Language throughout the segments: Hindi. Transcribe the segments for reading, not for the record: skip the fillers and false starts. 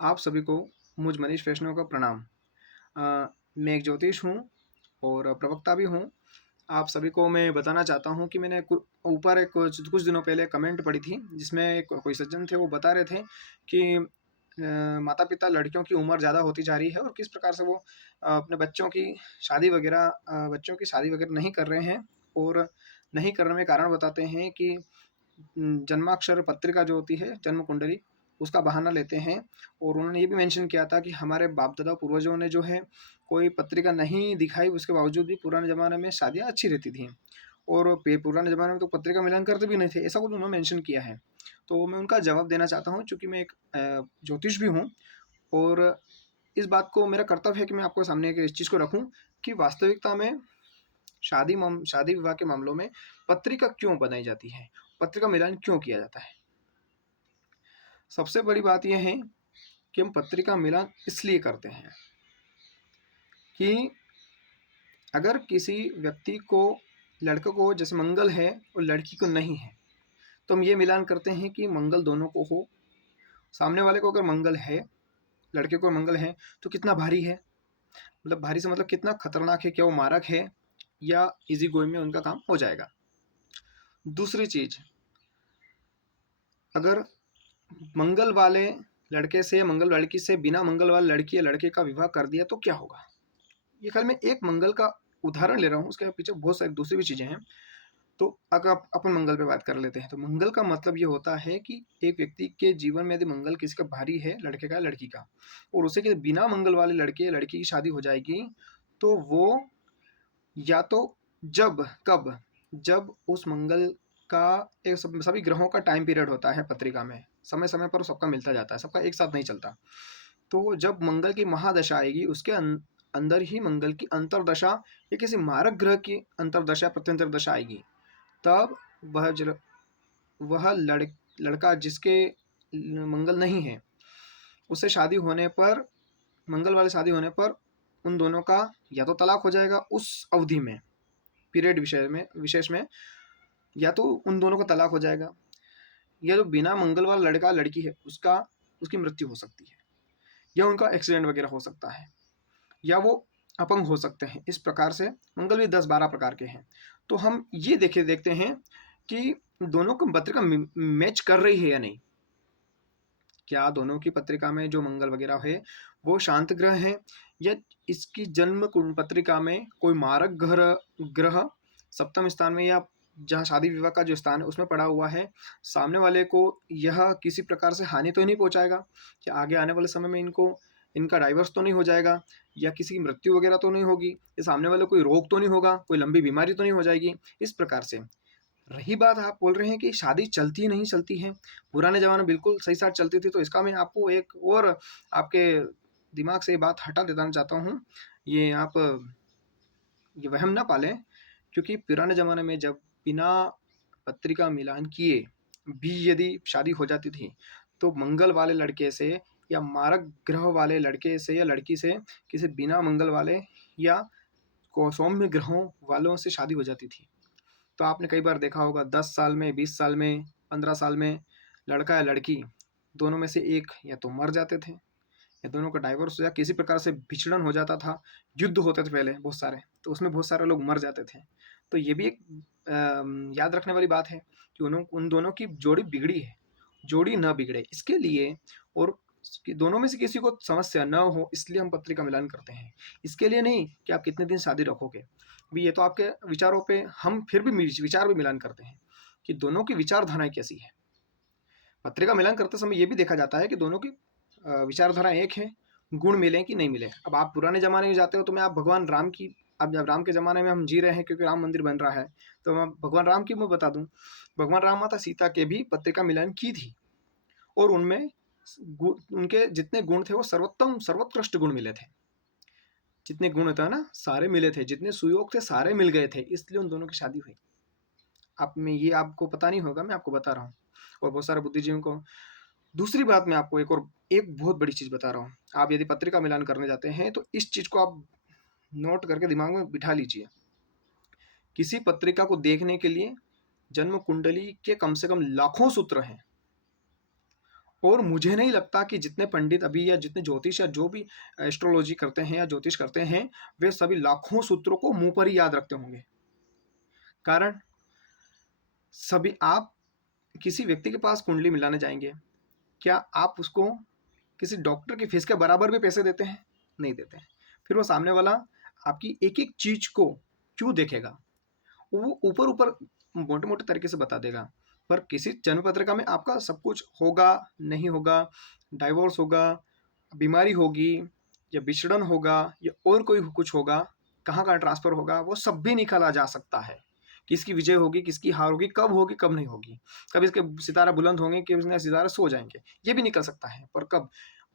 आप सभी को मुझ मनीष वैष्णव का प्रणाम। मैं एक ज्योतिष हूँ और प्रवक्ता भी हूँ। आप सभी को मैं बताना चाहता हूँ कि मैंने ऊपर एक कुछ दिनों पहले कमेंट पढ़ी थी, जिसमें एक कोई सज्जन थे, वो बता रहे थे कि माता पिता लड़कियों की उम्र ज़्यादा होती जा रही है और किस प्रकार से वो अपने बच्चों की शादी वगैरह नहीं कर रहे हैं। और नहीं करने में कारण बताते हैं कि जन्माक्षर पत्रिका जो होती है, जन्म कुंडली, उसका बहाना लेते हैं। और उन्होंने ये भी मेंशन किया था कि हमारे बाप दादा पूर्वजों ने जो है कोई पत्रिका नहीं दिखाई, उसके बावजूद भी पुराने ज़माने में शादियाँ अच्छी रहती थी। और पुराने ज़माने में तो पत्रिका मिलन करते भी नहीं थे, ऐसा कुछ उन्होंने मेंशन किया है। तो मैं उनका जवाब देना चाहता हूँ, चूँकि मैं एक ज्योतिष भी हूँ। और इस बात को मेरा कर्तव्य है कि मैं आपको सामने इस चीज़ को रखूँ कि वास्तविकता में शादी विवाह के मामलों में पत्रिका क्यों बनाई जाती है, पत्रिका मिलान क्यों किया जाता है। सबसे बड़ी बात यह है कि हम पत्रिका मिलान इसलिए करते हैं कि अगर किसी व्यक्ति को, लड़के को जैसे मंगल है और लड़की को नहीं है, तो हम ये मिलान करते हैं कि मंगल दोनों को हो। सामने वाले को अगर मंगल है, लड़के को मंगल है, तो कितना भारी है, मतलब भारी से मतलब कितना खतरनाक है, क्या वो मारक है या इजी गोइंग में उनका काम हो जाएगा। दूसरी चीज, अगर मंगल वाले लड़के से, मंगल लड़की से, बिना मंगल वाले लड़की या लड़के का विवाह कर दिया तो क्या होगा। ये खाली मैं एक मंगल का उदाहरण ले रहा हूँ, उसके पीछे बहुत सारी दूसरी भी चीजें हैं। तो अगर अपन मंगल पे बात कर लेते हैं, तो मंगल का मतलब ये होता है कि एक व्यक्ति के जीवन में यदि मंगल किसी का भारी है, लड़के का, लड़की का, और उसे के बिना मंगल वाले लड़के या लड़की की शादी हो जाएगी, तो वो या तो जब कब जब उस मंगल का एक सभी ग्रहों का टाइम पीरियड होता है पत्रिका में, समय समय पर सबका मिलता जाता है, सबका एक साथ नहीं चलता। तो जब मंगल की महादशा आएगी, उसके अंदर ही मंगल की अंतरदशा या किसी मारक ग्रह की अंतरदशा, प्रत्यंतर दशा आएगी, तब वह वह लड़का जिसके मंगल नहीं है, उससे शादी होने पर, मंगल वाले शादी होने पर उन दोनों का या तो तलाक हो जाएगा उस अवधि में, पीरियड विशेष में, या तो उन दोनों का तलाक हो जाएगा, या जो बिना मंगल वाला लड़का लड़की है उसका उसकी मृत्यु हो सकती है, या उनका एक्सीडेंट वगैरह हो सकता है, या वो अपंग हो सकते हैं। इस प्रकार से मंगल भी 10-12 प्रकार के हैं। तो हम ये देखते हैं कि दोनों की पत्रिका मैच कर रही है या नहीं, क्या दोनों की पत्रिका में जो मंगल वगैरह है वो शांत ग्रह है, या इसकी जन्म पत्रिका में कोई मारक ग्रह सप्तम स्थान में, या जहाँ शादी विवाह का जो स्थान है उसमें पड़ा हुआ है। सामने वाले को यह किसी प्रकार से हानि तो नहीं पहुंचाएगा कि आगे आने वाले समय में इनका डाइवर्स तो नहीं हो जाएगा, या किसी की मृत्यु वगैरह तो नहीं होगी, या सामने वाले कोई रोग तो नहीं होगा, कोई लंबी बीमारी तो नहीं हो जाएगी, इस प्रकार से। रही बात, आप बोल रहे हैं कि शादी चलती नहीं चलती है, पुराने ज़माने बिल्कुल सही साथ चलती थी, तो इसका मैं आपको एक और आपके दिमाग से ये बात हटा देना चाहता हूँ। ये आप ये वहम ना पालें, क्योंकि पुराने ज़माने में जब बिना पत्रिका मिलान किए भी यदि शादी हो जाती थी, तो मंगल वाले लड़के से या मारक ग्रह वाले लड़के से या लड़की से, किसी बिना मंगल वाले या सौम्य ग्रहों वालों से शादी हो जाती थी। तो आपने कई बार देखा होगा, 10 साल में, 20 साल में, 15 साल में लड़का या लड़की दोनों में से एक या तो मर जाते थे, या दोनों का डाइवोर्स या किसी प्रकार से विछड़न हो जाता था। युद्ध होते थे पहले बहुत सारे, तो उसमें बहुत सारे लोग मर जाते थे। तो ये भी एक याद रखने वाली बात है कि उन दोनों की जोड़ी बिगड़ी है, जोड़ी न बिगड़े इसके लिए, और कि दोनों में से किसी को समस्या न हो, इसलिए हम पत्रिका मिलान करते हैं। इसके लिए नहीं कि आप कितने दिन शादी रखोगे, भी ये तो आपके विचारों पे, हम फिर भी विचार भी मिलान करते हैं कि दोनों की विचारधाराएं कैसी है। पत्रिका मिलान करते समय ये भी देखा जाता है कि दोनों की विचारधारा एक है, गुण मिले कि नहीं मिले। अब आप पुराने जमाने में जाते हो तो मैं आप भगवान राम की, अब जब राम के ज़माने में हम जी रहे हैं क्योंकि राम मंदिर बन रहा है, तो मैं भगवान राम की मैं बता दूं, भगवान राम माता सीता के भी पत्रिका मिलान की थी, और उनमें उनके जितने गुण थे वो सर्वोत्तम सर्वोत्कृष्ट गुण मिले थे। जितने गुण होता है ना, सारे मिले थे, जितने सुयोग थे सारे मिल गए थे, इसलिए उन दोनों की शादी हुई। आप में ये आपको पता नहीं होगा, मैं आपको बता रहा हूँ, और बहुत सारे बुद्धिजीवियों को। दूसरी बात, मैं आपको एक बहुत बड़ी चीज़ बता रहा हूँ। आप यदि पत्रिका मिलान करने जाते हैं तो इस चीज़ को आप नोट करके दिमाग में बिठा लीजिए। किसी पत्रिका को देखने के लिए जन्म कुंडली के कम से कम लाखों सूत्र हैं, और मुझे नहीं लगता कि जितने पंडित अभी या जितने ज्योतिष या जो भी एस्ट्रोलॉजी करते हैं या ज्योतिष करते हैं, वे सभी लाखों सूत्रों को मुंह पर ही याद रखते होंगे। कारण सभी आप किसी व्यक्ति के पास कुंडली मिलाने जाएंगे, क्या आप उसको किसी डॉक्टर की फीस के बराबर भी पैसे देते हैं? नहीं देते हैं। फिर वो सामने वाला आपकी एक एक चीज को क्यों देखेगा? वो ऊपर ऊपर मोटे मोटे तरीके से बता देगा, पर किसी जन्म पत्रिका में आपका सब कुछ होगा, नहीं होगा, डाइवोर्स होगा, बीमारी होगी, या विछड़न होगा, या और कोई कुछ होगा, कहाँ कहाँ ट्रांसफर होगा, वो सब भी निकाला जा सकता है। किसकी विजय होगी, किसकी हार होगी, कब नहीं होगी, कब इसके सितारा बुलंद होंगे, कब इसके सितारे सो जाएंगे, ये भी निकल सकता है। पर कब?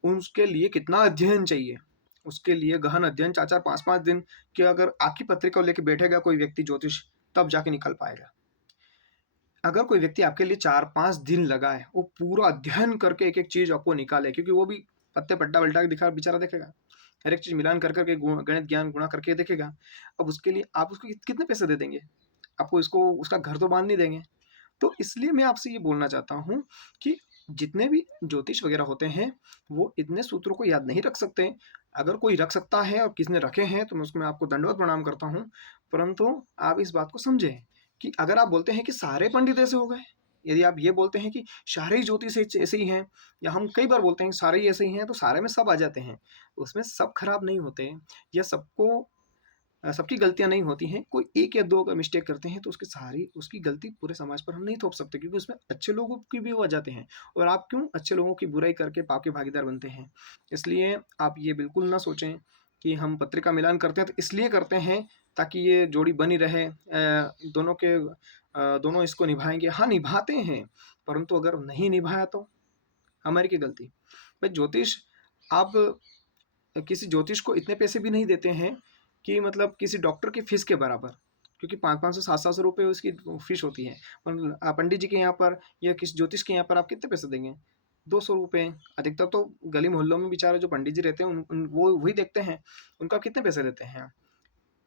उसके लिए कितना अध्ययन चाहिए? उसके लिए गहन अध्ययन 4-4 5-5 दिन की अगर आपकी पत्रिका को लेकर बैठेगा कोई व्यक्ति ज्योतिष, तब जाके निकल पाएगा। अगर कोई व्यक्ति आपके लिए 4-5 दिन लगाए, वो पूरा अध्ययन करके एक एक चीज आपको निकाले, क्योंकि वो भी पत्ते पट्टा पलटा के दिखा बेचारा देखेगा, हर एक चीज मिलान कर करके गणित ज्ञान गुणा करके देखेगा। अब उसके लिए आप उसको कितने पैसे दे देंगे? आपको इसको उसका घर तो बांध नहीं देंगे। तो इसलिए मैं आपसे ये बोलना चाहता हूँ कि जितने भी ज्योतिष वगैरह होते हैं, वो इतने सूत्रों को याद नहीं रख सकते। अगर कोई रख सकता है और किसी ने रखे हैं, तो मैं उसमें आपको दंडवत प्रणाम करता हूँ। परंतु आप इस बात को समझें कि अगर आप बोलते हैं कि सारे पंडित ऐसे हो गए, यदि आप ये बोलते हैं कि सारे ही ज्योतिष ऐसे ही हैं, या हम कई बार बोलते हैं कि सारे ही ऐसे ही हैं, तो सारे में सब आ जाते हैं। उसमें सब खराब नहीं होते, या सबको सबकी गलतियां नहीं होती हैं। कोई एक या दो अगर मिस्टेक करते हैं, तो उसकी गलती पूरे समाज पर हम नहीं थोप सकते, क्योंकि उसमें अच्छे लोगों की भी वो आ जाते हैं। और आप क्यों अच्छे लोगों की बुराई करके पाप के भागीदार बनते हैं? इसलिए आप ये बिल्कुल ना सोचें कि हम पत्रिका मिलान करते हैं तो इसलिए करते हैं ताकि ये जोड़ी बनी रहे, दोनों इसको निभाएंगे। हाँ, निभाते हैं, परंतु अगर नहीं निभाया तो हमारी क्या गलती? भाई ज्योतिष, आप किसी ज्योतिष को इतने पैसे भी नहीं देते हैं कि मतलब किसी डॉक्टर की फीस के बराबर, क्योंकि 500-500 700 रुपये उसकी फीस होती है। पंडित जी के यहाँ पर या किसी ज्योतिष के यहाँ पर आप कितने पैसे देंगे? 200 रुपये। अधिकतर तो गली मोहल्लों में बेचारे जो पंडित जी रहते हैं, वो वही देखते हैं। उनका कितने पैसे देते हैं?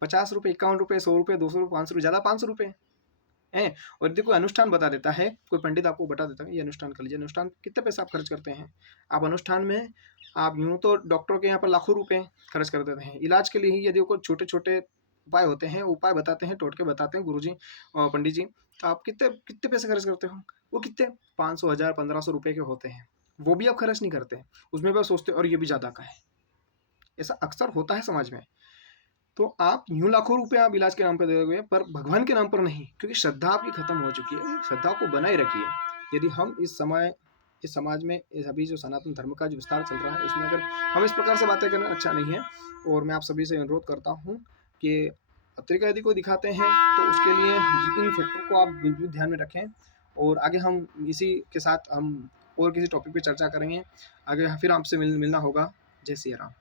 50 रुपये, 51 रुपये, 100 रुपये, 200 रुपये, 500 रुपये, ज़्यादा 500 रुपये है। और यदि कोई अनुष्ठान बता देता है, कोई पंडित आपको बता देता है ये अनुष्ठान कर लीजिए, अनुष्ठान कितने पैसे आप खर्च करते हैं? आप अनुष्ठान में, आप यूं तो डॉक्टर के यहाँ पर लाखों रुपए खर्च कर देते हैं इलाज के लिए ही। यदि कोई छोटे छोटे उपाय होते हैं, उपाय बताते हैं, टोटके बताते हैं गुरुजी और पंडित जी, तो आप कितने कितने पैसे खर्च करते हो? वो कितने 500, 1000, 1500 रुपये के होते हैं, वो भी आप खर्च नहीं करते। उसमें भी आप सोचते और ये भी ज़्यादा का है। ऐसा अक्सर होता है समाज में। तो आप यूं लाखों रुपए आप इलाज के नाम पर दे दोगे, पर भगवान के नाम पर नहीं, क्योंकि श्रद्धा आपकी खत्म हो चुकी है। श्रद्धा को बनाए रखिए। यदि हम इस समाज में इस अभी जो सनातन धर्म का जो विस्तार चल रहा है, उसमें अगर हम इस प्रकार से बातें करना अच्छा नहीं है। और मैं आप सभी से अनुरोध करता हूँ कि पत्रिका यदि कोई दिखाते हैं, तो उसके लिए इन फैक्टर को आप बिल्कुल ध्यान में रखें। और आगे हम इसी के साथ हम और किसी टॉपिक पे चर्चा करेंगे। आगे फिर आपसे मिलना होगा। जय सिया राम।